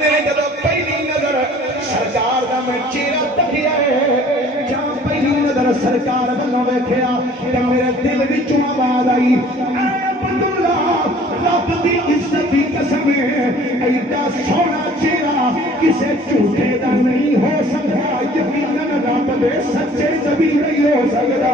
میرے جب پہلی نظر سرکار دا میں چہرہ تکیا ہے جہاں پہلی نظر سرکار بنو ویکھیا تے میرے دل وچوں آواز آئی اے عبداللہ رب دی عزت دی قسم ایڈا سونا چہرہ کسے جھوٹے دا نہیں ہو سکتا یقیناً رب دے سچے نبی نہیں ہو سکتا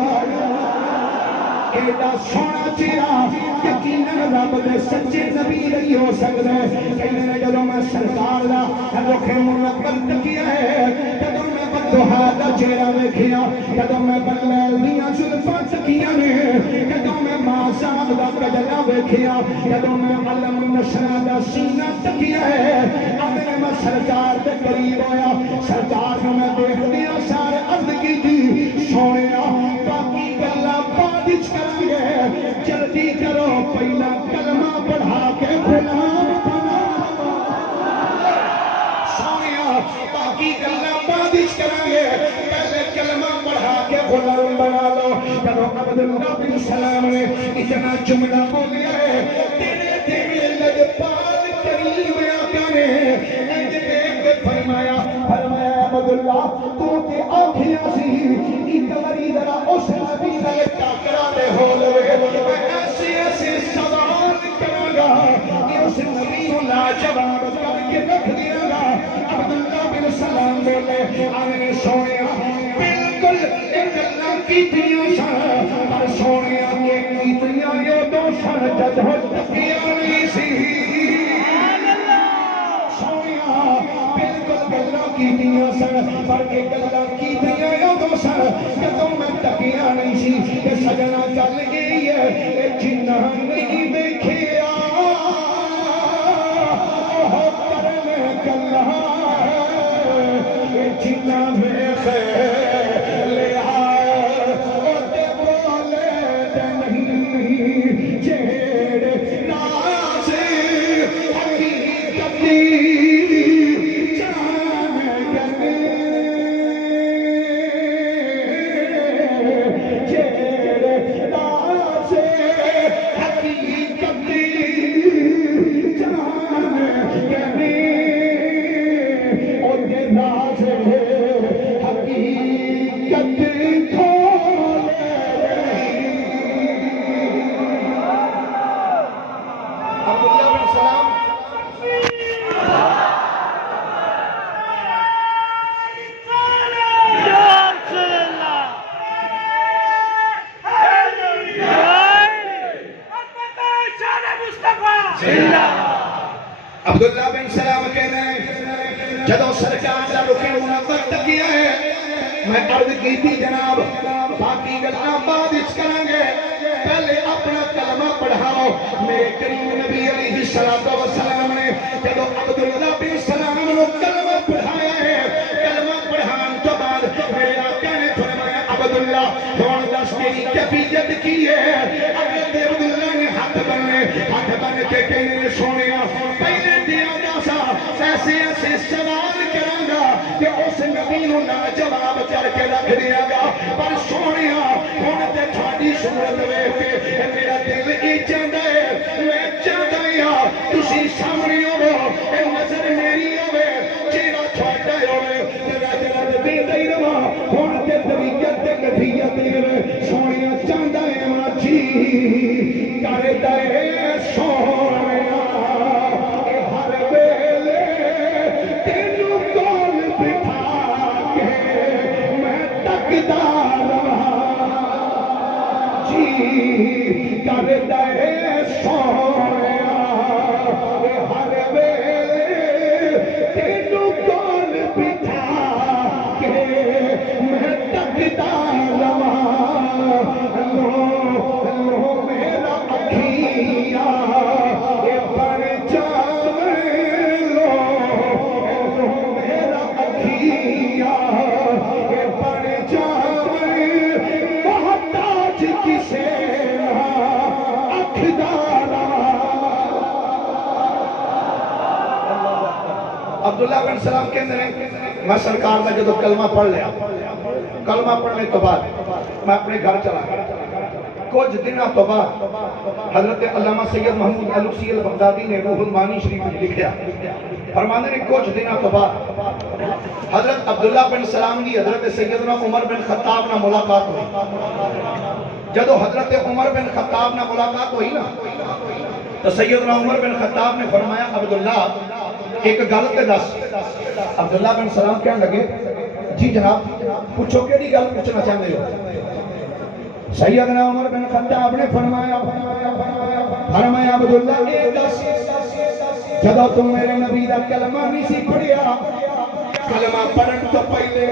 ایڈا سونا چہرہ یقیناً رب دے سچے نبی نہیں ہو سکتا کہنے جدوں میں سرکار دا رخ منور تکیا ہے جدوں میں بدوہا دا چہرہ ویکھیا جدوں میں بلمیل دیاں زلفاں تکیاں نے جدوں میں ماں صاحب دا کجلا ویکھیا جدوں میں علم نشرہ دا سینہ تکیا ہے اگر میں سرکار دے قریب ہویا سرکار نو میں دیکھ دیا سارے عرض کی تھی سونیا باقی گلا بعد وچ کریں گے جلدی کرو پہلا کلمہ پڑھا کے غلام بنا سونیا باقی گلا بعد وچ کریں گے پہلے کلمہ پڑھا کے غلام بنا لو جب عبداللہ بن سلام نے اتنا جملہ بولیا ہے تیرے لجپال کریم آقا نے انج دیکھ کے فرمایا عبداللہ تو کے آنکھیاں سی ایک باری ذرا اس نبی کا ٹاکرا دے ہو لوے میں ایسے ایسے سوال کروں گا کہ اس نبی کو لاجواب کر کے رکھ دیا گا عبداللہ بن سلام بولے آنے سونیا بالکل ایک اللہ کی تیوں سا پر سونیا کے اتنیاں یہ دو سر جد ہو تکیا نہیں سی سونیا بالکل گلہ کی دیا سر پر کے گلہ کی دیا یا دو سر کتوں میں تکیا نہیں سی کہ سجنہ چل گئی ہے اے جنہ نہیں دیکھیا اوہ کرم گلہ اے جنہ میں خیل آئے اوہ بولے دے نہیں جیڑ ناز حقیقتی عبداللہ بن سلام کہنا ہے جدو سرکار دا رخ منور تکیا ہے میں عرض کی تھی جناب باقی گلاں بعد وچ کریں گے پہلے اپنا کلمہ پڑھاؤ میرے کریم نبی علیہ السلام نے جدو عبداللہ بن سلام نے کلمہ پڑھایا ہے کلمہ پڑھان تو بعد میرے آقا نے فرمایا عبداللہ ہون دس تیری کیفیت کی ہے اگر عبداللہ نے ہاتھ بن کے کہنے سونیا پہلے ایسے ایسے سوال کروں گا کہ اس نبی نو نہ جواب کر کے رکھ دیا گا پر سونیا ہن تے تھوڑی صورت ویکھ کے میرا دل ای چاہندا ہے میں چاہندا ہاں تسی سامنے ہوو اے نظر میری ہوے چہرہ تھوڑا ہوے تے رات رات دیندے ہی رہواں ہن تے طریقت تے کیفیت ہوے سونیا چاہندا ہے ماں جی کردا ہے سونیا کر دے سونیا ہر ویلے تینوں کول بٹھا کے میں تکدا رہواں لو میرا اکھیاں بن جاوے لو میرا اکھیاں بن جاوے محتاج کسے عبداللہ بن سلام کہنے رہے میں سرکار کا جدو کلمہ پڑھ لیا کلمہ پڑھنے تو بعد میں اپنے گھر چلا گیا کچھ دنوں تو بعد حضرت علامہ سید محمود علوسی البغدادی نے روح المعانی شریف میں لکھیا فرمانے نے کچھ دنوں تو بعد حضرت عبداللہ بن سلام کی حضرت سیدنا عمر بن خطاب نہ ملاقات ہوئی. جدو حضرت عمر بن خطاب نہ ملاقات ہوئی نا تو سیدنا عمر بن خطاب نے فرمایا عبداللہ ایک گل تے دس. عبداللہ بن سلام کہنے لگے جی جناب پوچھو کیڑی گل پوچھنا چاہتے ہو. سیدنا عمر بن خطاب نے فرمایا عبداللہ اے دس جدو تم میرے نبی دا کلمہ نہیں سی پڑھیا کلمہ پڑھن تو پہلے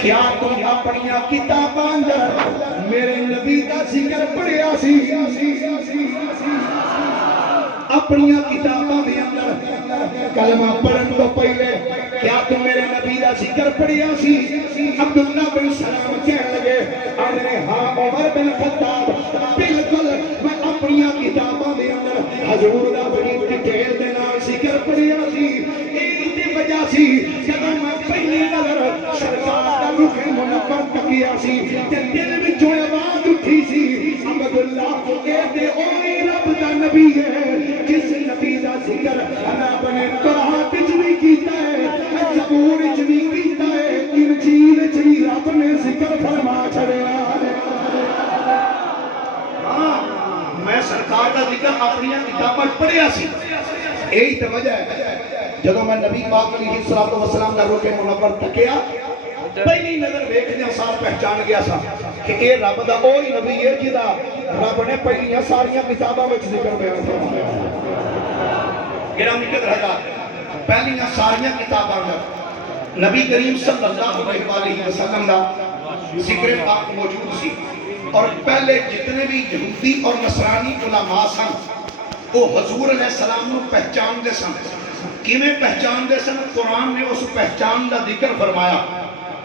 کیا تم اپنیاں کتاباں اندر میرے نبی دا ذکر پڑھیا سی اپنیاں کتاباں دے اندر کلمہ پڑھن تو پہلے کیا تم میرے نبی دا ذکر پڑھیا سی. عبداللہ بن سلام کہنے لگے آنے ہاں عمر بن خطاب بالکل میں اپنیاں کتاباں دے اندر حضور دا بڑی ڈیٹیل دے نال ذکر پڑھیا سی. ایک دی وجہ سی جب میں پہلی نظر سرکار دا رخ منور تکیا سی تے دل وچوں آواز اٹھی سی عبداللہ اے تے اوہی رب دا نبی ہے جس نبی دا ذکر رب نے قرآن وچ بھی کیتا ہے زبور وچ بھی کیتا ہے انجیل وچ بھی رب نے ذکر فرما چھڑیا ہے. ہاں میں سرکار دا ذکر اپنی کتاباں پڑھیا سی. یہی تو وجہ ہے جدو میں نبی پاک علیہ الصلوۃ والسلام دا رخ منور تکیا پہلی نظر ویکھدیاں سار پہچان گیا سا کہ اے رب دا اوہی نبی ہے جدا رب نے پہلیاں ساریاں کتاباں وچ ذکر بیان فرمایا. گرامی قدر حضرات پہلیاں ساریاں کتاباں اندر نبی کریم صلی اللہ علیہ وسلم دا ذکر پاک موجود سی. اور پہلے جتنے بھی یہودی اور نصرانی علماء سن وہ حضور علیہ السلام نو پہچان دے سن. کیویں پہچان دے سن؟ قرآن نے اس پہچان دا ذکر فرمایا.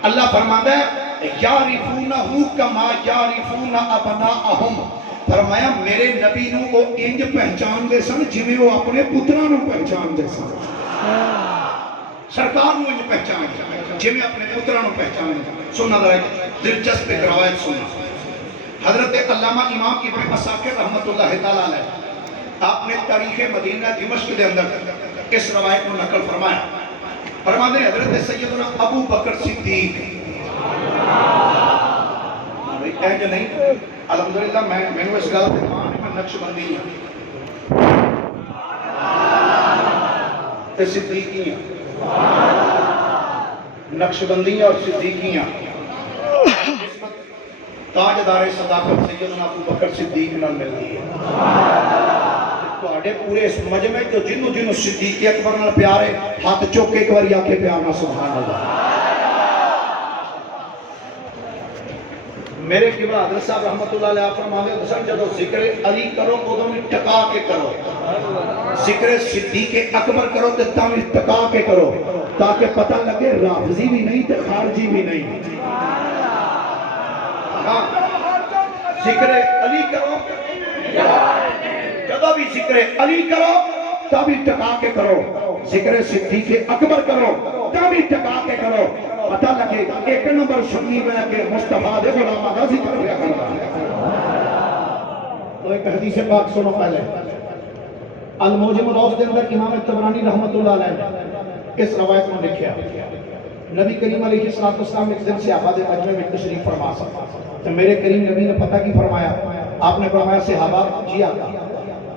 اللہ فرماتا ہے یعرفونہ کما یعرفون ابناءہم. فرمایا میرے نبی نو وہ انج پہچان دے سن جویں وہ اپنے پتراں نو پہچان دے سن. سرکار نو انج پہچان جویں اپنے پتراں نو پہچان دے. سننا ذرا دلچسپ ایک روایت سننا. حضرت علامہ امام ابن عساکر رحمۃ اللہ تعالی علیہ آپ نے تاریخ مدینہ دمشق کے اندر اس روایت کو نقل فرمایا. فرماتے ہیں حضرت سیدنا ابو بکر صدیق جو نہیں الحمدللہ میں نے اس گل تے مان میں نقش بندی ہوں تے صدیقیاں نقش بندیاں اور صدیقیاں تاجدار صداقت سیدنا ابو بکر صدیق نال ملتی ہے. تواڈے پورے اس مجمع جو جنوں جنوں صدیق اکبر نال پیار ہے ہاتھ چوک کے ایک بار آ کے پیار نال سبحان اللہ. میرے قبلہ حضرت صاحب رحمۃ اللہ علیہ فرماتے ہیں سن جدو ذکر علی کرو ادو بھی ٹکا کے کرو. ذکر صدیق اکبر کرو تے تاں بھی ٹکا کے کرو تاکہ پتہ لگے رافضی بھی نہیں تے خارجی بھی نہیں. ذکر علی کرو جدو بھی ذکر علی کرو تب ٹکا کے کرو. ذکر صدیق اکبر کرو تب ٹکا کے کرو. پتہ لگے ایک نمبر سنی میں کہ مصطفیٰ دے غلامہ کا ذکر کیا کرتا ہے. تو ایک حدیث پاک سنو پہلے. الموجم الروض کے اندر امام طبرانی رحمۃ اللہ علیہ اس روایت میں لکھا نبی کریم علیہ السلام ایک دن صحابہ دے مجمع میں تشریف فرما تو میرے کریم نبی نے پتہ کی فرمایا. آپ نے فرمایا صحابہ جی آقا.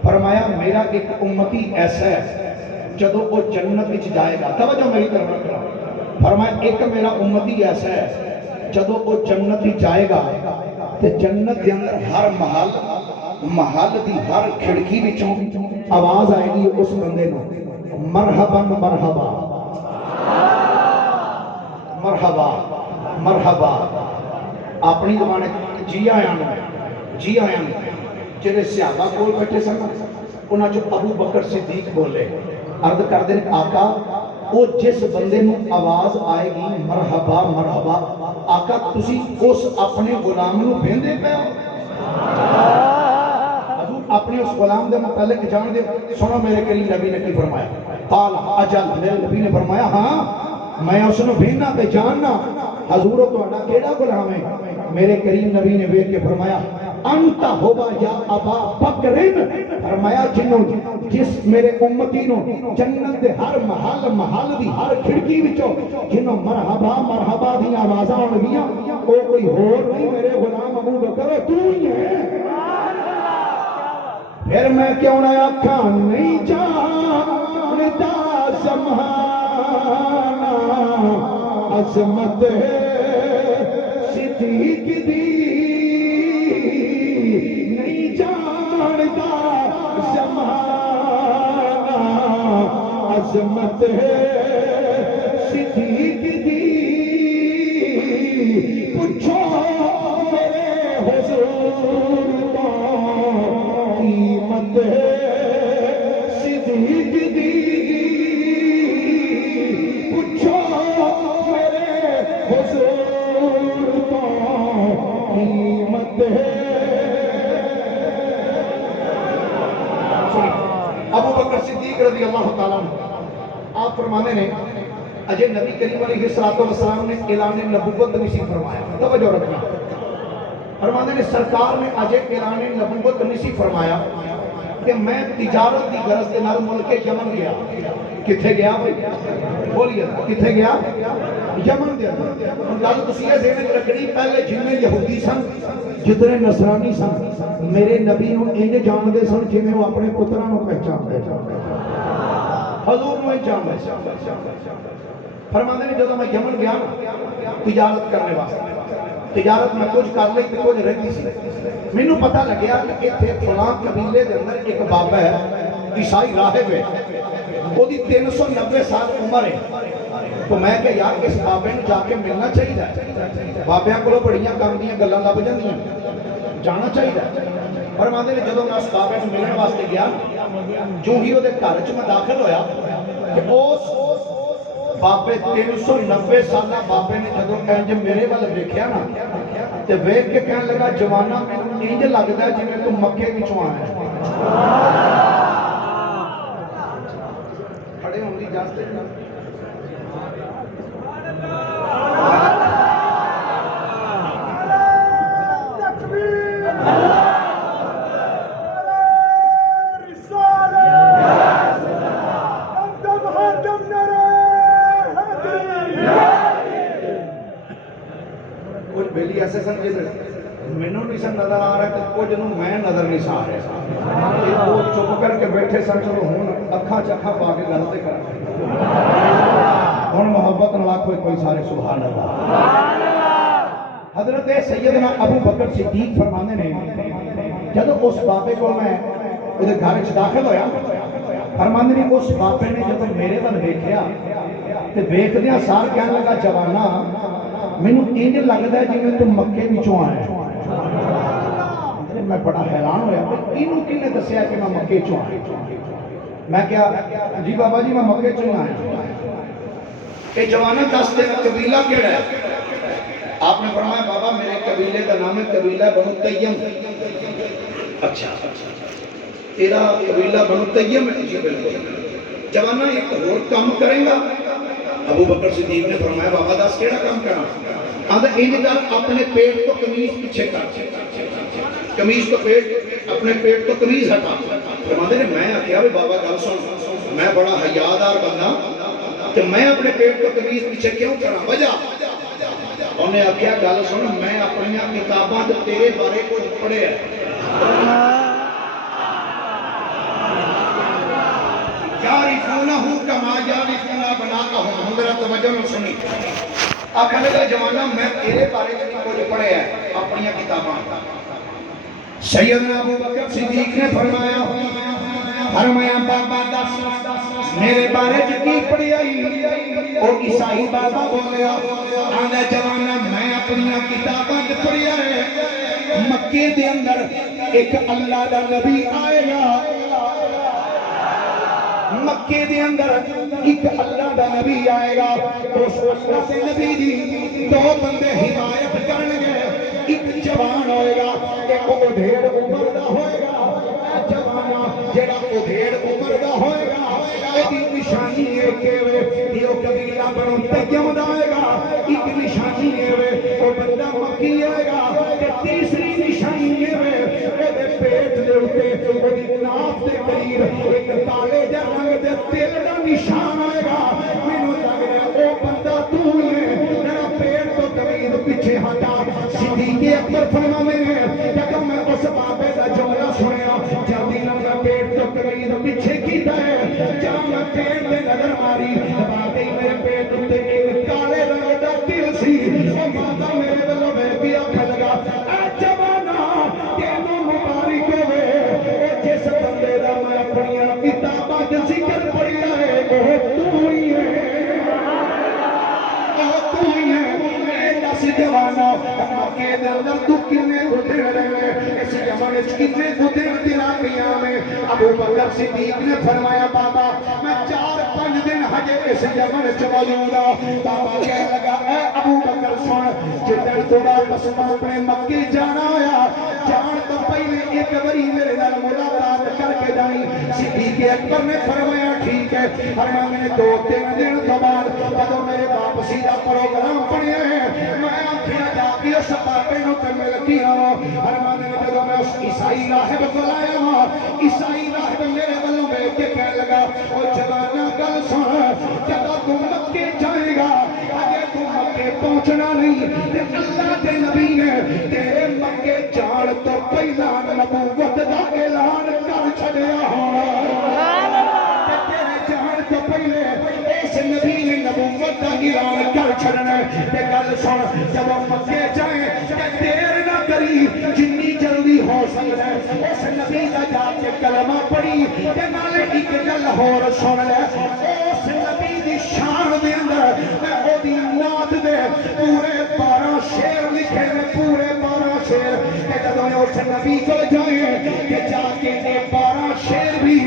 فرمایا میرا ایک امتی ایسا ہے جدو وہ جنت وچ جائے گا. توجہ میری طرف رکھنا. فرمایا ایک میرا امتی ایسا ہے جدو وہ جنت وچ جائے گا تے جنت کے اندر ہر محل دی ہر کھڑکی وچوں آواز آئے گی اس بندے نو مرحبا مرحبا مرحبا مرحبا. اپنی زبان جی آیا جی آیا. جنہیں صحابہ کول بیٹھے سن انہاں جو ابو بکر صدیق بولے عرض کر دیں آقا وہ جس بندے نو آواز آئے گی مرحبا مرحبا آقا تسی اس اپنے غلام نو بھیندے پے ہو. حضور اپنے اس غلام دے متعلق جان دے. سنو میرے کریم نبی نے کی فرمایا. قال اجل میرے نبی نے فرمایا ہاں میں اس نو بھیجنا تے جاننا. حضور تہاڈا کیڑا غلام ہے؟ میرے کریم نبی نے ویکھ کے فرمایا انت ہوبا یا ابا بکر. فرمایا جنوں جس میرے امتی نو جنت دے ہر محل دی ہر کھڑکی وچوں جنوں مرحبا مرحبا دی آوازاں ہون گیاں او کوئی ہور نہیں میرے غلام ابو بکر تو ہی ہے پھر میں کیوں نہ آکھاں نہیں جانتا زمانہ عظمت ہے صدیق دی نہیں جانتا زمانہ عظمت ہے صدیق دی پوچھو میرے حضور کو قیمت ہے صدیق دی پوچھو میرے حضور کو قیمت ہے ابو بکر صدیق رضی اللہ تعالیٰ عنہ آپ فرمانے نے اجے نبی کریم علیہ السلام نے اعلان نبوت نصیب فرمایا توجہ رکھنا فرمانے نے سرکار نے اجے اعلان نبوت نصیب فرمایا کہ میں تجارت کی غرض کے نال ملک یمن گیا کتھے گیا بھائی بولیے کتھے گیا یمن گیا گل تسی یہ ذہن وچ رکھنی پہلے جننے یہودی سن جتنے نصرانی سن میرے نبی نو انج جاندے سن جویں وہ اپنے پتراں نو پہچاندے حضور نو جاندے فرماندے نے جدوں میں یمن گیا تجارت کرنے واسطے تجارت میں کچھ کر لی تو کچھ رہتی سی مینوں پتہ لگیا کہ اتنے فلاں قبیلے دے اندر ایک بابا ہے عیسائی راہب ہے وہ 390 سال عمر ہے تو میں کہ یار اس بابے نو جا کے ملنا چاہیے بابیاں کولوں بڑیاں کام دیاں گلاں لب جاندیاں جانا چاہیے فرماندے نے جدوں میں اس بابے نو ملن واسطے گیا جو ہی وہ گھر چ میں داخل ہویا کہ اس بابے 390 سالہ بابے نے جدوں انج میرے ول ویکھیا نا تے ویکھ کے کہن لگا جوانا مینوں انج لگدا جویں تو مکے وچوں آیا ہے کھڑے ہون دی اجازت ہے ایسے سن مینوں نہیں سن نظر آ رہا ہے کچھ نوں میں نظر نہیں سا رہا وہ چپ کر کے بیٹھے سن چلو ہوں اکھاں چکھاں پا کے گل تے کر ہن محبت نال آکھو کوئی سارے سبحان اللہ حضرت سیدنا ابو بکر صدیق فرماندے نے جدوں اس بابے کو میں اودے گھر وچ داخل ہویا فرماندے نے اس بابے نے جدوں میرے ول ویکھیا تے ویکھدیاں سار کہن لگا جوانا مینوں انج لگدا ہے جویں تو مکے وچوں آیا میں بڑا حیران ہویا اینوں کنے دسیا کہ میں مکے چوں آیا میں کیا جی بابا جی میں مکے چوں آیا اے جوانا دس تیرا قبیلہ کیڑا ہے آپ نے فرمایا بابا میرے قبیلے کا نام ہے قبیلہ بنو تیم اچھا تیرا قبیلہ بنو تیم ہے جی بالکل جوانا ایک اور کام کریں گا ابو بکر صدیق نے فرمایا بابا دس کیڑا کام کرنا آدھا انج کر اپنے پیٹ کو قمیض پیچھے کر قمیض تو پیٹ اپنے پیٹ تو قمیض ہٹا فرماتے ہیں میں آخیا بھی بابا گل سن میں بڑا حیادار بندہ کہ میں اپنے پیٹ کو قمیض پیچھے کیوں کرا وجہ انہیں آخیا گل سن میں اپنی کتاباں تیرے بارے کچھ پڑھے ہے یعرفونہ کما یعرفون ابناءہم میرا توجہ نہ سنی آپ کہنے کا جوانا میں تیرے بارے میں کچھ پڑھے ہیں اپنی کتاباں سیدنا ابو بکر صدیق نے فرمایا بابا دس میرے بارے کی پڑھی آئی اور عیسائی بابا بولیا آدھا جوانا میں اپنی کتاباں پڑھی آئے مکے دے اندر ایک اللہ دا نبی آئے گا مکے دے اندر ایک اللہ دا نبی آئے گا اس اللہ دے نبی دی دو بندے ہدایت کرنگے ایک جوان ہوئے گا ایک ادھیڑ عمر دا ہوئے گا جوانا جیڑا ادھیڑ عمر دا ہوئے گا ایک نشانی ہے کہ وہ قبیلہ بنو تیم دا آئے گا ایک نشانی ہے وہ بندہ مکی آئے گا تیسری نشانی ہے وہ پیٹ دے اتے وہ ناف دے قریب ایک کتنے کو دن تیرا قیام ہے؟ ابو بکر صدیق نے فرمایا بابا میں 4-5 دن ہجے اس یمن چ موجود ہوں۔ بابا کہنے لگا اے ابو بکر سن، جدن تو واپس اپنے مکے جانا ہویا جان تو پہلے ایک باری میرے نال ملاقات کر کے جائیں۔ صدیق اکبر نے فرمایا ٹھیک ہے۔ فرمایا میں نے 2-3 دن تو بعد جب میرے واپسی کا پروگرام بنیا ہے میں آنکھیں جا کے اس بابے نو تے مل کے آواں۔ فرمایا میں جب میں اس عیسائی راہب کو لایا ہاں، عیسائی راہب میرے والوں ویکھ کے کہنے لگا او جواناں گل سن، جب تو مکے جائے گا اگے تو مکے پہنچنا نہیں تے اللہ کے نبی نے تیرے مکے جان تو پہلا نبوت دا اعلان کر چھڈیا ہونا۔ تیرے جان تو پہلے اس نبی نے نبوت دا اعلان کر چھڑنا ہے۔ تے گل سن جب مکے جائیں تے دیر نہ کری، جنی جلدی ہو سکتا ہے اس نبی دا جا کے کلمہ پڑھی تے نالے ایک گل ہور سن لے، اس نبی دی شان دے اندر میں او دی نعت دے پورے 12 شعر لکھے نے، پورے 12 شعر۔ تے جدوں اس نبی کو جائیں کہ جا کے یہ 12 شعر بھی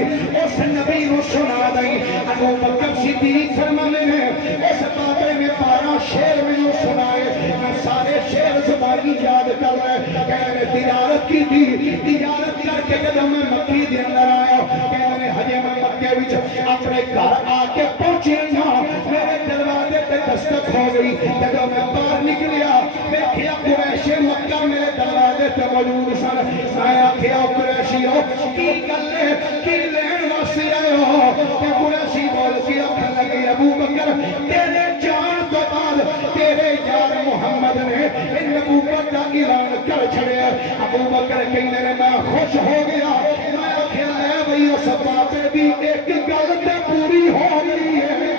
اس نبی کو سنا دیں۔ ابو بکر صدیق فرمانے نے اس بابے نے 12 شعر میں سنائے، میں سارے شعر زبانی یاد کر رہے۔ کہ میں نے تجارت کی تھی، تجارت کر کے جدوں میں مکی دے اندر آیا کہ میں نے ہجے میں مکے وچ اپنے گھر آ کے پہنچے ہاں، میرے دروازے تے دستک ہو گئی۔ جدوں میں باہر نکلیا دیکھیا قریش مکہ میرے دروازے تے موجود سن۔ میں آکھیا قریشیو کی گل ہے، کی لین واسطے آئے ہو؟ کہ قریشی بول کے آکھن لگے ابو بکر تیرے جان تو بعد تیرے یار محمد نے نبوت کا اعلان کر چھڑیا۔ ابو بکر کہنے لگے میں خوش ہو گیا۔ میں آکھیا اے بھئی اس بابے دی ایک گل تے پوری ہو گئی ہے،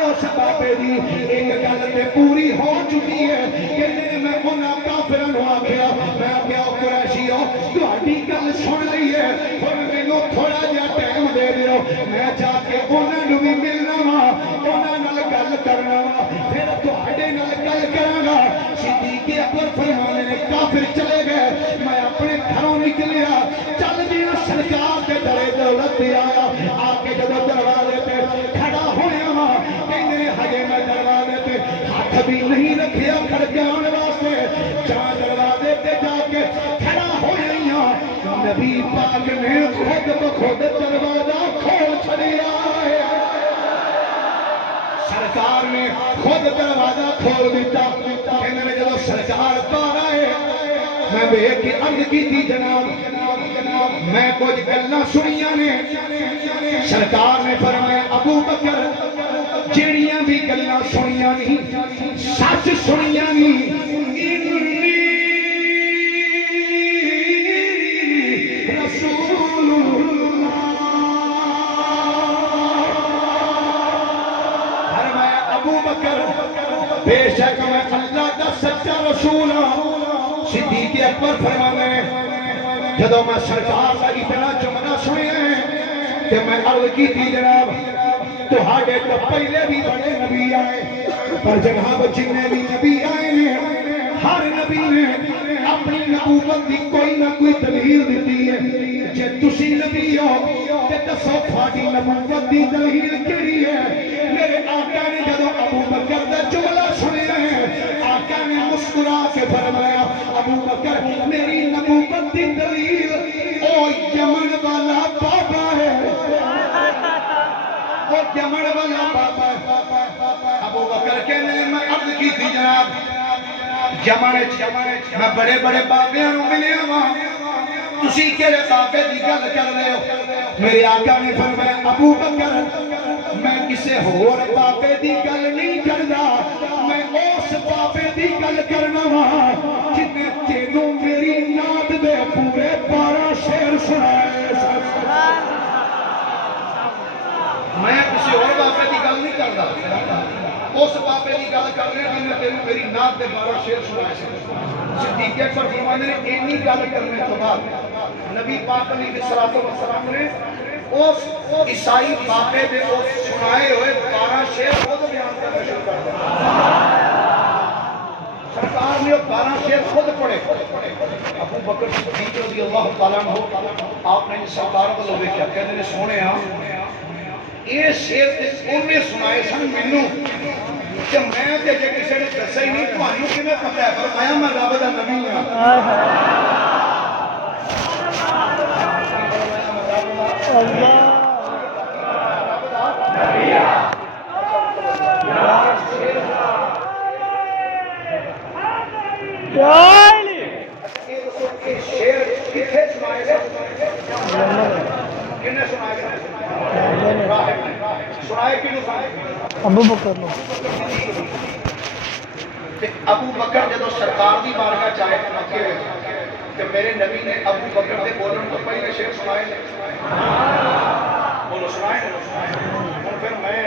اس بابے دی ایک گل تے پوری ہو چکی ہے۔ کہ میں انہاں کافراں نو آکھیا، میں آکھیا قریشیو تہاڈی گل سن لئی ہے، ہن مینوں تھوڑا جہا ٹائم دے دیو، میں جا کے انہاں نو بھی ملنا وا، انہاں نال گل کرنا وا، پھر تہاڈے نال گل کراں گا۔ صدیق اکبر فرمانے نے کافر چلے گئے، میں اپنے گھروں نکلیا، چل دیا سرکار کے درے دولت تے آیا۔ آ کے جدوں دروازے تے کھڑا ہویا وا ہجے میں دروازے تے ہاتھ بھی نہیں رکھیا کھڑکان واسطے، جہاں دروازے تے جا کے کھڑا ہو رہی ہوں نبی پاک نے خود بخود دروازہ کھول چھڑیا ہے۔ سرکار نے خود دروازہ کھول دیتا۔ کہنے نے جب سرکار باہر آئے میں ویکھ کے عرض کی تھی جناب میں کچھ گلاں سنیاں نے۔ سرکار نے فرمایا ابو بکر جیڑیاں بھی گلاں سنیاں نہیں سچ سنیاں نہیں، رسول اللہ فرمایا ابو بکر بے شک میں اللہ کا سچا رسول ہوں۔ صدیق اکبر فرمانے جدوں میں سرکار کا اتنا جملہ سنے ہیں کہ میں عرض کی تھی جناب تہاڈے تو پہلے بھی بڑے نبی آئے، پر جناب جننے بھی نبی آئے ہیں ہر نبی نے اپنی نبوت کی کوئی نہ کوئی دلیل دیتی ہے۔ جے تسی نبی ہو تے دسو تہاڈی نبوت کی دلیل کیڑی ہے؟ میرے آقا نے جدوں ابو بکر دا جملہ سنیا ہے آقا نے مسکرا کے فرمایا ابو بکر میری نبوت کی دلیل او یمن والا بابا ہے، وہ یمن والا بابا ہے۔ ابو بکر کہنے میں عرض کی تھی جناب یمن میں بڑے بڑے بابیاں نو ملے ہوں، تسی کہڑے بابے دی گل کر رہے ہو؟ میرے آقا نے فرمایا ابو بکر میں کسے ہور بابے دی گل نہیں کردا، میں اس بابے دی گل کرنا وا جنے تینوں میری نعت دے پورے 12 شعر سنائے۔ میں کسی اور بابے کی گل نہیں کرتا، اس بابے کی گل کر رہے ہیں جنہیں تینوں میری نعت دے 12 شعر سنائے۔ صدیق اکبر فرمانے نے اینی گل کرنے تو بعد نبی پاک علیہ الصلوۃ والسلام نے اس عیسائی بابے دے اس سنائے ہوئے 12 شعر خود بیان کرنا شروع کر دیا۔ سرکار نے 12 شعر خود پڑھے. ابو بکر صدیق رضی اللہ تعالیٰ عنہ آپ نے سرکار کو دیکھا کہتے ہیں سونے یہ شعر تے انہیں سنائے سن مینوں کہ میں تے جے کسی نے دسیا ہی نہیں تانوں کیویں پتہ ہے فرمایا میں رب دا نبی ہاں. ابو بکر ابو بکر جدو سرکار دی بارگاہ چاہے مکے تے میرے نبی نے ابو بکر دے بولن تو پہلے شعر سنائے بولو سنائے اور پھر میں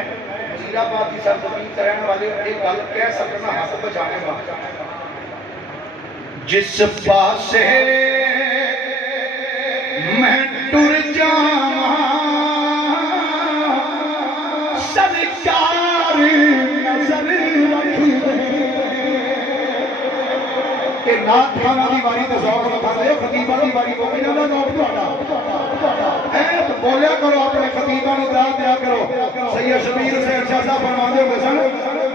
وزیر آباد کی سرزمین تے رہنے والے ایک گل کہہ سکنا حق بچانے گا. جس پاسے میں ٹر جاواں سرکار نظر رکھے کہ نات کھانا دی باری تے ذوق رکھا دے خطیبہ دی باری وہ بھی نہ ذوق تہاڈا ہے تو بولیا کرو اپنے خطیباں نوں داد دیا کرو. سید شبیر حسین شاہ صاحب فرماندے ہوندے سن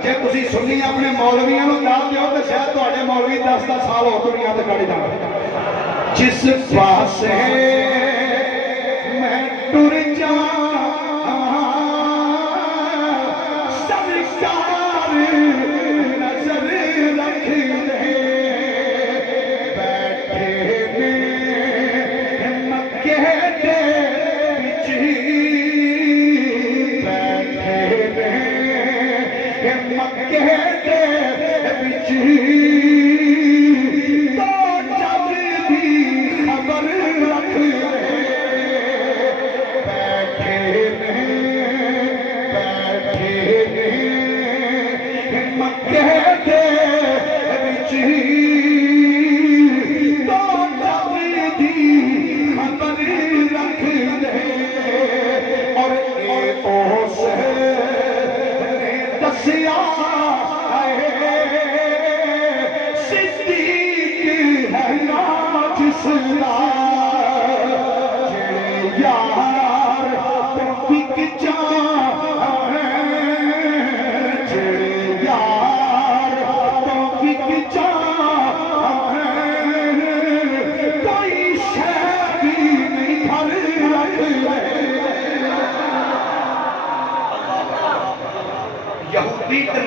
جے تسی سنی اپنے مولویاں نوں داد دیو تے شاید تہاڈے مولوی 10 سال ہو دنیا تے کڑ جان. جس پاسے میں ٹر جاواں سرکار نظر رکھے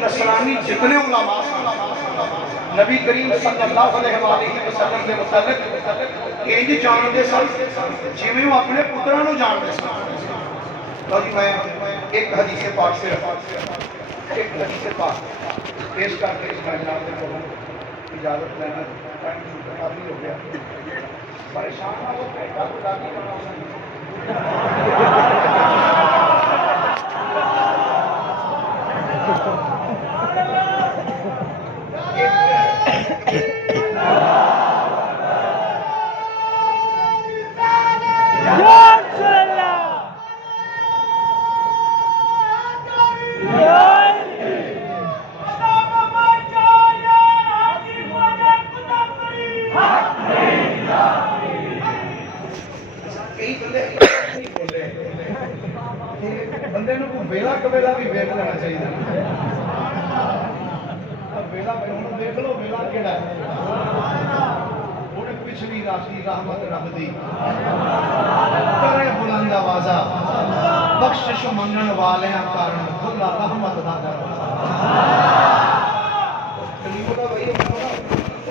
نصرانی جتنے علماء نبی کریم صلی اللہ علیہ وآلہ وسلم کے متعلق انج جانتے سن جویں وہ اپنے پتراں نوں جانتے سن. تو جی میں ایک حدیث پاک سے ایک حدیث پاک پیش کر کے اس کائنات کے لوگوں اجازت لینا ٹائم کافی ہو گیا. پریشان نہ ہو کے خدا کی بندے نوں کوئی ویلا کبیلا بھی ویکھ لینا چاہیے. ویلا ہن دیکھ لو ویلا کیڑا ہے. ہن پچھلی راتی رحمت رب دی کرے بلند آوازا بخشش منگن والیاں کارن کھلا رحمت دا کر.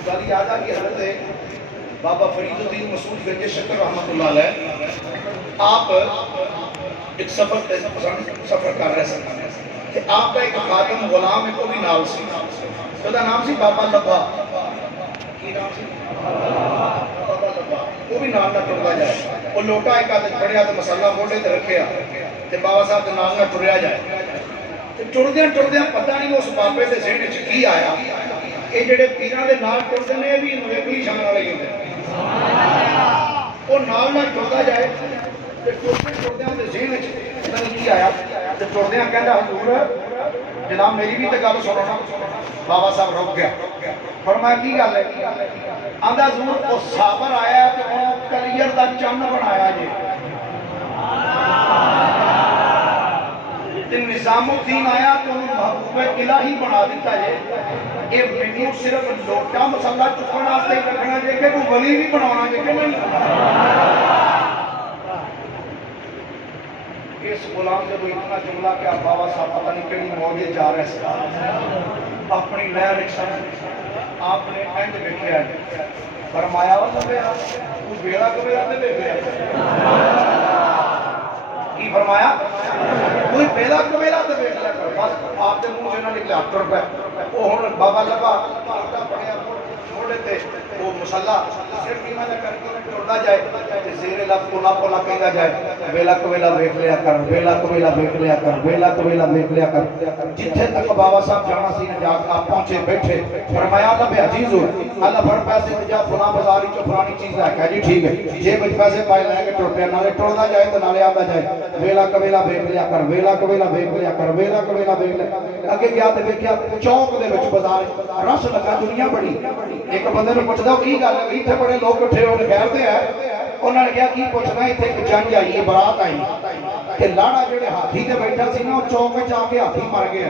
گل یاد آ گئی حضرت بابا فرید الدین مسعود گنج شکر رحمۃ اللہ علیہ آپ ایک سفر کر رہے سن. آپ کا ایک خادم غلام ایک بھی نال سی اس کا نام سی بابا لبا. کی نام سی بابا لبا. وہ بھی نال نہ ٹرتا جائے. وہ لوٹا ایک آدھ پڑیا تو مسالہ موڈے تے رکھیا تے بابا صاحب کے نال نہ ٹریا جائے. ٹردیاں ٹردیاں پتہ نہیں اس بابے کے ذہن وچ کی آیا یہ جڑے پیراں دے نال ٹردے نے یہ بھی نویکلی شان والے ہی ہوندے. وہ نال نہ ٹرتا جائے تے ٹردیاں دے ذہن وچ پتہ نہیں کی آیا تے ٹردیاں کہندا حضور جناب میری بھی تو گل سنو نا. بابا صاحب رک گیا. فرمایا کی گل ہے؟ آندا حضور وہ صابر آیا تے او کلیئر دا چن بنایا جی. تے نظام الدین آیا تو محبوب الہی بنا دیتا جی. یہ مینوں صرف لوٹا مسلہ چکن واسطے ہی رکھنا جی کہ کوئی ولی بھی بنانا جی کہ نہیں. اس غلام سے کوئی اتنا جملہ کہ بابا صاحب پتہ نہیں کہڑی موجے جا رہے سے اپنی لہر رکشہ آپ نے اینڈ دیکھا ہے. فرمایا وہ تو بیڑا کبھی آتے دیکھا کی فرمایا کوئی بیلا کبھی آتے دیکھا کر بس آپ کے منہ سے نہ نکلے 8 روپے وہ ہوں بابا لبا پڑھیا چھوڑے تھے وہ مسلح صرف کی میں کر کے چھوڑنا جائے زیر لفظ پولا پولا کہنا جائے ویلا کویلا دیکھ لیا کر ویلا کویلا دیکھ لیا کر ویلا کویلا دیکھ لیا کر. جتھے تک بابا صاحب جانا سی نے جا کے آپ پہنچے بیٹھے. فرمایا اللہ بے عزیز ہو اللہ بڑھ پیسے جا فلاں بازاری چو فلانی چیز ہے کہ جی ٹھیک ہے جی بچ پیسے پائے لے کے ٹوٹے نالے ٹوڑنا جائے تو نالے آتا جائے ویلا کویلا دیکھ لیا کر ویلا کویلا دیکھ لیا کر ویلا کویلا دیکھ لیا. اگے گیا تے ویکھیا چوک دے وچ بازار رش لگا دنیا بڑی. ایک بندے نے پوچھدا کی گل ہے ایتھے بڑے لوگ اٹھے ہوئے خیر تے ہے. انہوں نے کہا کی پوچھنا ایتھے ایک جنگ آئی ہے برات آئی کہ لاڑا جڑے ہاتھی تے بیٹھا سی نا چوک وچ آ کے ہاتھی مر گیا.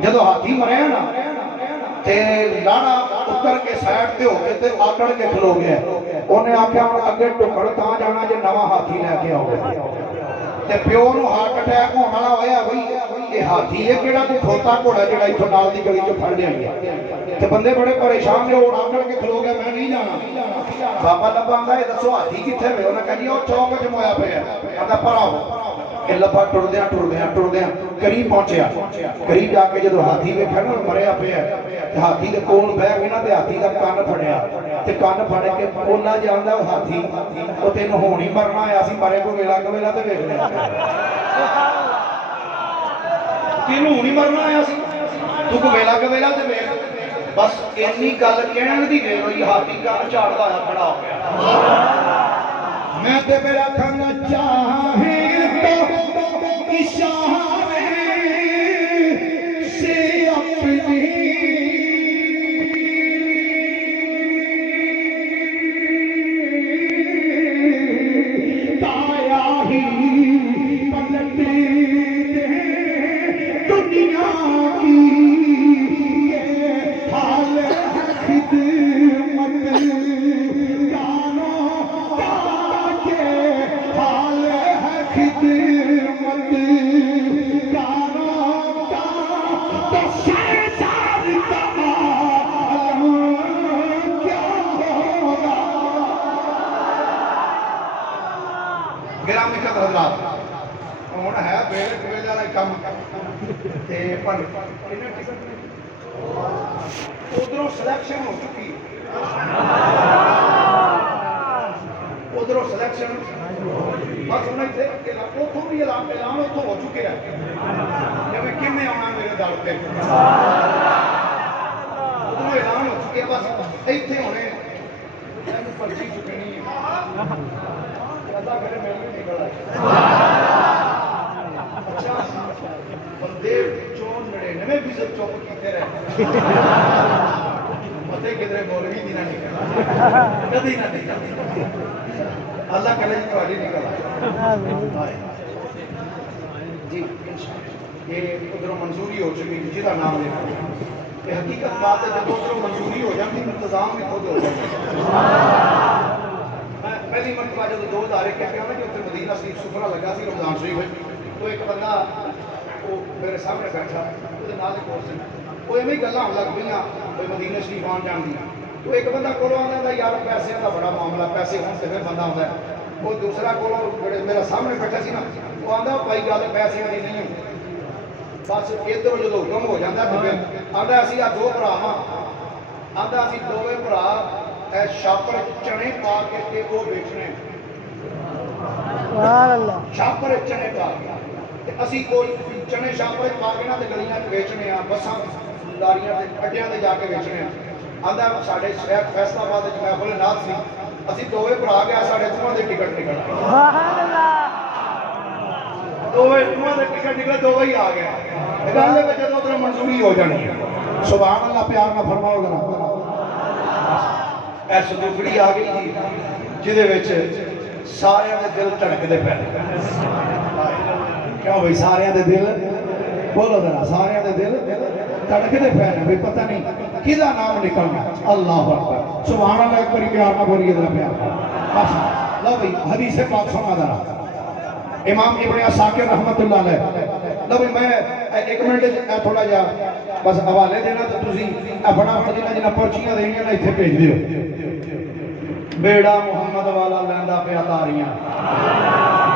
جدو ہاتھی مریا نا تے لاڑا اتر کے سائڈ تے ہو کے تے آکڑ کے کھلو گیا. انہیں آکھیا ہن اگے ٹکڑ تاں جانا جے نواں ہاتھی لے کے آؤ. تے پیو نو ہارٹ اٹیک ہون والا ہویا بھئی یہ ہاتھی ہے کیڑا کوئی کھوتا گھوڑا جڑا ایتھوں نال دی گلی چوں پھڑ لیا گیا. تے بندے بڑے پریشان نے اور آکڑ کے کھلو گیا میں نہیں جانا. بابا لبا آندا اے دسو ہاتھی کتھے وے؟ انہاں کہا جی او چوک وچ مویا پیا. آندا پراؤ کہ لبا ٹردیاں قریب پہنچیا. قریب جا کے جدو ہاتھی ویکھیا نا مریا پیا ہاتھی دے کول بیٹھ کے نا تے ہاتھی دا کان پھڑیا تے کان پھڑ کے بولا جاندا او ہاتھی او تینوں ہون ہی مرنا آیا سی مرے کو ویلا تے ویکھ لیا تینوں ہون ہی مرنا آیا سی تو کو ویلا تے ویکھ. بس اتنی گل کہن دی دیر ہوئی ہاتھی کان جھاڑدا آیا کھڑا ہو گیا. میں تے میرا کھانا چاہے تو اشارے سے اپنی تایا ہی پلٹ دے دنیا کی یہ حال خدمت کانوں کا یہ حال ہے خدمت کانوں کا تو شیطان کا عالم کیا ہوگا. گرامی قدر حضرات ہن ہے بیل کویل والا کام تے پر ادھروں سلیکشن ہو چکی ادھروں سلیکشن بس انہیں کہ اتوں بھی اعلان اتوں ہو چکے ہیں کہ کن آنا میرے دل پہ ادھروں اعلان ہو چکے بس اتنے ہونے پرچی چکنی ہے ادا میرے میل میں نکل آئے. اچھا بندے 99% چپ کیتے رہے پتے کدھر مولوی دی نہ نکلا کبھی نہ نکلا اللہ کرے جی تھوڑی نکل آئے جی یہ ادھروں منظوری ہو چکی جہاں نام لینا یہ حقیقت بات ہے جب ادھروں منظوری ہو جاتی انتظام بھی خود ہو جاتا. پہلی مرتبہ جب 2001 کے کہ مدینہ شریف سفرہ لگا سی رمضان شریف تو ایک بندہ وہ میرے سامنے بیٹھا وہ نال کورس وہ ایویں گلاں لگ پئیاں کوئی مدینہ شریف آن جان دی. تو ایک بندہ کولوں آندا یار پیسے دا بڑا معاملہ پیسے ہون تے پھر بندہ آندا ہے. وہ دوسرا کولوں میرا سامنے بیٹھا سی نا وہ آندا بھائی گل پیسے دی نہیں بس ادھر جدوں حکم ہو جاندا تے پھر آندا اسی آ دو بھرا ہاں آندا اسی دوویں بھرا شاپر چنے پا کے تے وہ بیچنے شاپر چنے پا کے اسی کوئی چنے شاپر پا کے نا تے گلیاں بیچنے آ بساں لاریاں تے اڈیاں تے جا کے بیچنے آندا ساڈے شہر فیصل آباد وچ محفل نات سی اسی دوویں بھرا گیا ساڈے دوواں دے ٹکٹ نکل آئے. دوویں دوواں دے ٹکٹ نکلے دوویں ہی آ گئے گل ہے جدوں ادھر منظوری ہو جانی ہے سبحان اللہ پیار نہ فرماؤ ذرا ایسے دکھڑی آ گئی جی جہدے وچ سارے دے دل دھڑکدے پے کیوں بھائی سارے دے دل بولو ذرا سارے دے دل دھڑکدے پے نے بھائی پتہ نہیں کدا نام نکلنا اللہ اکبر سبحان اللہ ایک باری پیار نہ بولیے ذرا پیار بس لو بھائی حدیث پاک سنا ذرا امام ابن عساکر رحمت اللہ علیہ لو بھائی میں ایک منٹ تھوڑا جا بس حوالے دینا تو تسی اپنا جنہ پرچیاں دینیاں نا اتنے بھیج دیو بیڑا محمد والا لیندا پیا تاریاں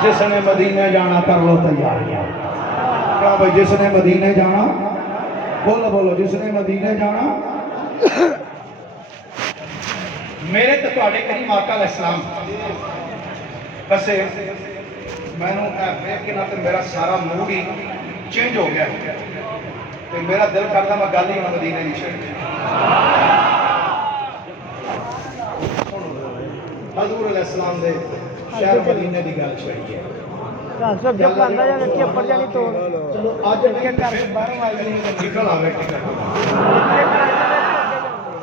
جس نے مدینے جانا کر لو تیاریاں کیا بھائی جس نے مدینے جانا بولو بولو جس نے مدینے جانا میرے تو تواڈے کریم آقا علیہ السلام بس میں نے دیکھ کے نہ میرا سارا موڈ ہی چینج ہو گیا تو میرا دل کرتا میں گل ہی مدینے نہیں چھڑ حضور علیہ السلام دے شہر مدینے دی گل چھڑی ہے جب آتا جا کہ اپر جانی توڑ چلو اج کے گھر باہر آئی نکل آوے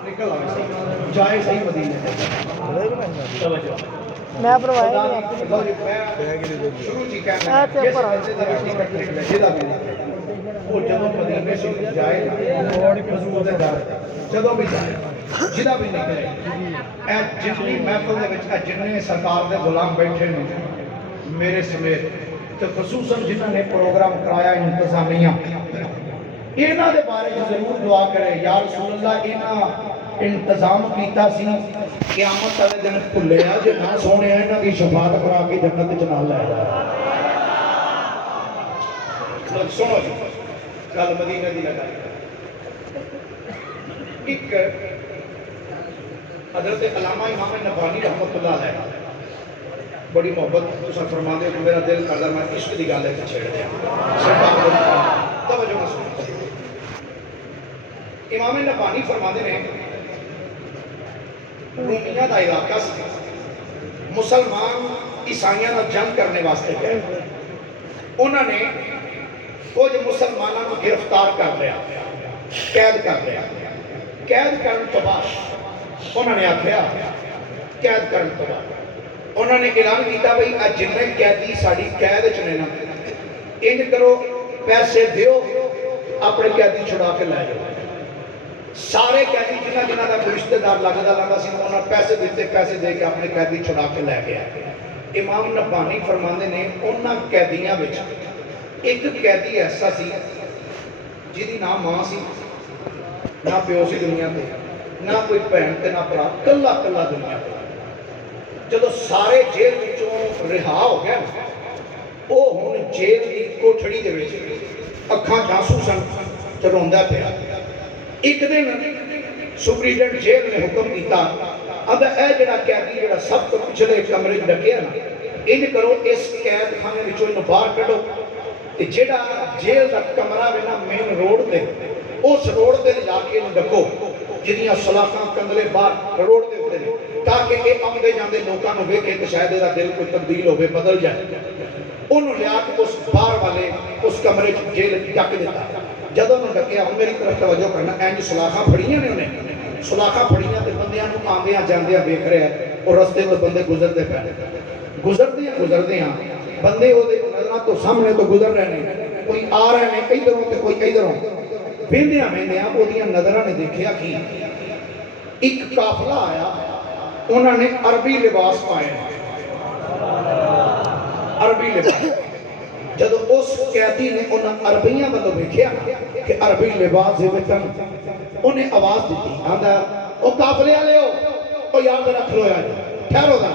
نکل آوے جائے صحیح مدینے توجہ میں پروایا نہیں شروع جی کہنا جس بندے دا ٹکٹ نکلے جدا بھی وہ جدوں مدینے سے جائے حضور دے در جدوں بھی جائے جدا بھی نکلے اے جتنی محفل دے وچ جننے سرکار دے غلام بیٹھے نے میرے سمیت تو خصوصاً جنہوں نے پروگرام کرایا انتظامیہ انہاں دے بارے ضرور دعا کرے یا رسول اللہ انہاں انتظام کیتا سی قیامت والے دن بھلیا جے نہ سونے انہاں دی شفاعت کرا کے جنت وچ نال لے جائے سنو جی گل مدینے دی لگائی ایک حضرت علامہ امام نبوانی رحمۃ اللہ علیہ بڑی محبت تساں فرما دے میرا دل کردا میں عشق دی گل ہے چھیڑ دیا توجہ سنو امام نبوانی فرما دے نے رومیہ دا علاقہ سے مسلمان عیسائیاں نال جنگ کرنے واسطے گئے انہوں نے کچھ مسلمانوں کو گرفتار کر لیا قید کر لیا قید کرنے تو بعد انہوں نے آخیا قید کرنے تو بعد انہوں نے اعلان کیتا بھئی جنہیں قیدی ساڑی قید چنے نا انج کرو پیسے دیو اپنے قیدی چھڑا کے لے جاؤ سارے قیدی جنہ جنہ کا رشتہ دار لگتا سی انہوں نے پیسے دیتے پیسے دے کے اپنے قیدی چھڑا کے لے گیا امام نبانی فرماندے نے انہاں قیدیاں وچ ایک قیدی ایسا سی جدی نہ ماں سی نہ پیو سی دنیا تے نہ کوئی بہن تے نہ بھرا کلا کلا دنیا تے جدو سارے جیل وچوں رہا ہو گیا وہ ہن جیل دی کوٹھڑی دے وچ اکھاں جاسو سن تے روندا پیا ایک دن سپریڈنٹ جیل نے حکم کیتا اب اے جڑا قیدی جڑا سب تو پچھلے کمرے وچ ڈکیا نا انج کرو اس قید خانے وچوں انہوں باہر کڈو تے جڑا جیل دا کمرہ وے نا مین روڈ تے اس روڈ تے جا کے انہوں ڈکو جنیاں سلاخاں کندلے باہر روڈ تے ہوتے ہیں تاکہ یہ آمدے جاندے لوگاں نوں ویکھے تے شاید دا دل کوئی تبدیل ہوے بدل جائے انہوں لیا کے اس باہر والے اس کمرے جیل ڈک دیتا جدوں انہوں ڈکیا ہوں میری طرف توجہ کرنا اینج سلاخاں پھڑیاں نے انہیں سلاخاں پھڑیاں تے بندیاں نوں آندیاں جاندیاں ویکھ رہے ہیں اور رستے تے بندے گزردے پے گزردیاں بندے وہ نظراں تو سامنے تو گزر رہے ہیں کوئی آ رہے ہیں ادھروں تے کوئی ادھروں ویندیاں وہ دیاں نظراں نے دیکھیا کہ ایک قافلہ آیا انہوں نے عربی لباس پائے عربی لباس جدو اس قیدی نے انہوں عربیاں بندوں دیکھیا کہ عربی لباس دے وچ انہیں آواز دیتی آندا او قافلے والے ہو او یاد رکھ لو یار ٹھہرو دا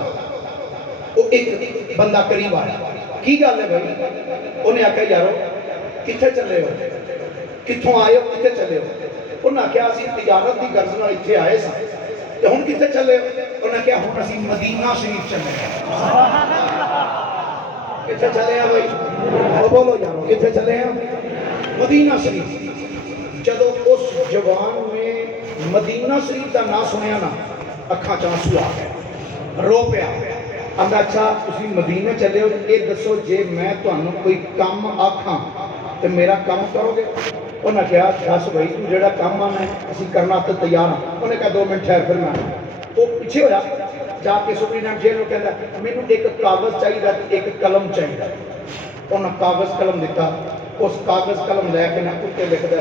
وہ ایک بندہ قریب آیا کی گل ہے بھائی انہیں آکھیا یارو کتھے چلے ہو کتھوں آئے ہو کتھے چلے ہو انہوں نے کہا اسی تجارت دی غرض نال اتھے آئے سن تے ہن کتھے چلے ہو انہوں نے کہا ہن اسی مدینہ شریف چلے کتھے چلے ہیں بھائی بولو یارو کتھے چلے ہیں مدینہ شریف جدو اس جوان میں مدینہ شریف کا نام سنیا نا اکھاں چ آنسو آ گئے رو پیا ਆਂਦਾ ਅੱਛਾ ਤੁਸੀਂ ਮਦੀਨੇ ਚੱਲੇ ਹੋ, ਇਹ ਦੱਸੋ ਜੇ ਮੈਂ ਤੁਹਾਨੂੰ ਕੋਈ ਕੰਮ ਆਖਾਂ ਤੇ ਮੇਰਾ ਕੰਮ ਕਰੋਗੇ? ਉਹਨਾਂ ਕਿਹਾ ਦੱਸ ਬਈ ਤੂੰ ਜਿਹੜਾ ਕੰਮ ਆਣਾ ਅਸੀਂ ਕਰਨਾ ਤੇ ਤਿਆਰ ਹਾਂ। ਉਹਨੇ ਕਿਹਾ 2 ਮਿੰਟ ਠਹਿਰ, ਫਿਰ ਮੈਂ ਉਹ ਪਿੱਛੇ ਹੋਇਆ ਜਾ ਕੇ ਸੁਪਰੀਡੈਂਟ ਜੇਲ੍ਹ ਨੂੰ ਕਹਿੰਦਾ ਮੈਨੂੰ ਇੱਕ ਕਾਗਜ਼ ਚਾਹੀਦਾ ਤੇ ਇੱਕ ਕਲਮ ਚਾਹੀਦਾ। ਉਹਨਾਂ ਕਾਗਜ਼ ਕਲਮ ਦਿੱਤਾ, ਉਸ ਕਾਗਜ਼ ਕਲਮ ਲੈ ਕੇ ਨਾ ਉੱਤੇ ਲਿਖਦਾ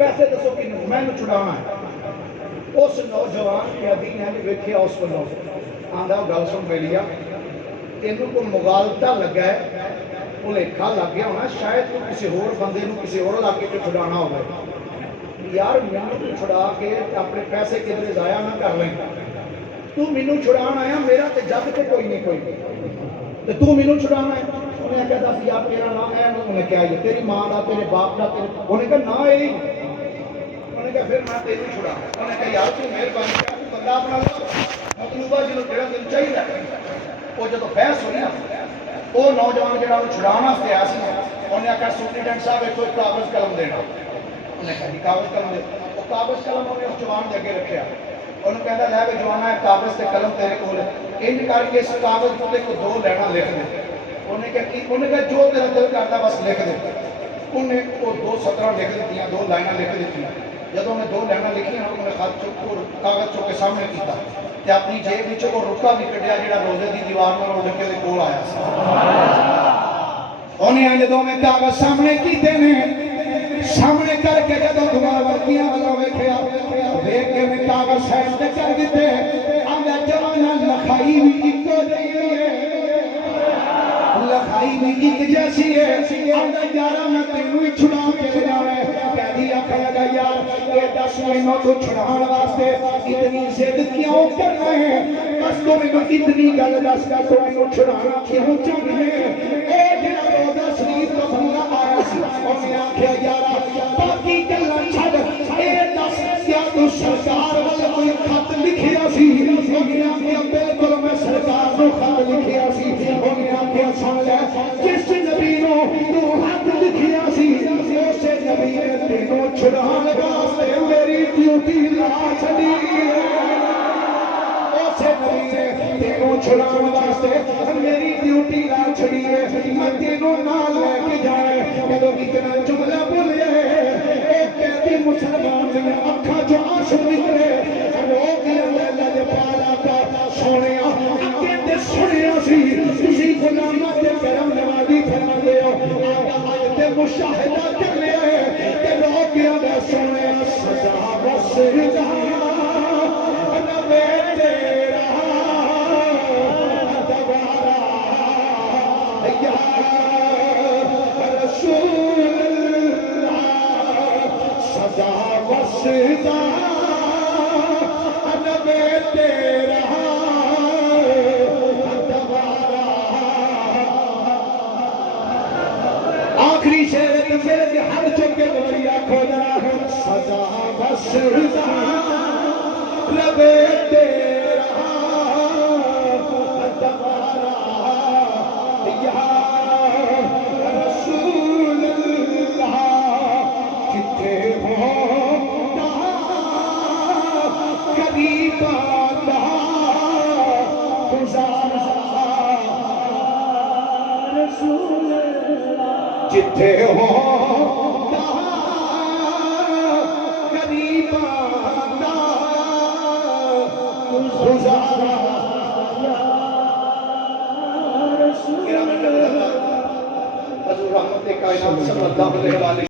پیسے دسو کہ میں چھڑانا ہے. اس نوجوان کے ادھی نے ویکھیا اس کو آندا گل سن بیلیا تینوں کو مغالطہ لگا ہے بھلیکھا لگ گیا ہونا شاید تو کسی ہور بندے نو کسی ہور علاقے تو چھڑانا ہوگا یار مینوں تو چھڑا کے اپنے پیسے کدھر ضائع نہ کر لیں تو مینوں چھڑان آیا میرا تے جگ تے کوئی نہیں کوئی تے تو مینوں چھڑانا ہے انہیں کہا دس یار تیرا نام ہے انہیں کہا یہ تیری ماں دا تیرے باپ دا تیرے انہیں کہا نا ہے انہیں کہا پھر میں تیرے چھڑا انہیں کہا یار تو مہربانی کر تو بندہ اپنا لو مطلوبہ جنہوں جڑا دل چاہیے وہ جب بحث ہوئی نا وہ نوجوان جڑا وہ چھڑانا واسطے آیا سی انہیں کہا سپرنٹینڈنٹ صاحب ایک کاغذ قلم دینا انہیں کہا جی کاغذ قلم دے وہ کاغذ قلم انہیں اس جوان دے اگے رکھیا انہوں کہتا لے بھی جوانا ہے کاغذ تے قلم تیرے کو انج کر کے اس کاغذ کو دو لینا لکھ دے انہیں کہا جو تیرا دل کرتا بس لکھ دے انہیں وہ دو سطرہ لکھ دیتی ہیں دو لائنہ لکھ دیتی ہیں جب انہیں دو لائنہ لکھی ہیں انہیں خط کاغذ چو کے سامنے کیتا کہ اپنی جیب وچ وہ رکا بھی کڈیا جڑا روزے دی دیوار میں روزے کے کول آیا سی انہیں جدوں میں کاغذ سامنے کیتے نے سامنے کر کے جدوں دعا ورکیاں والا ویکھیا دیکھ کے میں کاغذ سائڈ تے کر دیتے آندا جوانا لکھائی بھی اکو جہی ہے لکھائی بھی ایک جیسی ہے آندا یارا میں تینوں ہی چھڑا کے لے جانا ہے کہہ دیا کہ لگا یار یہ 10 مہینوں تو چھڑان واسطے اتنی ضد کیوں کر رہے ہیں بس تو میں اتنی گل دس کا تو میں چھڑانا کیوں چاہیے اے جڑا روزہ شریف کا بندہ آیا سی اور میں آکھیا یارا باقی گلاں چھڈ اے دس کیا تو سرکار والا کوئی خط لکھیا سی میں آکھیا بالکل میں سرکار نو خط لکھیا سی اور میں آکھیا سن لے جس نبی نو تو خط لکھیا سی اس نبی نے تینوں چھڑان واسطے میری ڈیوٹی لا چھڈی تینوں چھڑان واسطے میری ڈیوٹی لا چھڑی ہے میں تینوں نال لے کے جائے جدوں اتنا جملہ بولے ایک کہتی مسلمان نے اکھاں چوں آنسو نکلے وہ کیا اللہ دے پالا کا سونیا اگے تے سنیا سی تسی غلاماں تے کرم نوازی فرماندے ہو اج تے مشاہدہ کر لیا ہے کہ وہ کیا دے سونیا سزا بس آخری شعر میرے کے ہر چکے گوڑیا کھولا سزا بس لبے تیرا دوبارہ یا رسول اللہ کتے ہو قریب آتا گزارا رسول اللہ جتے ہو قریب آتا گزارا رسول اللہ حضور رحمت کائنات صلی اللہ علیہ وسلم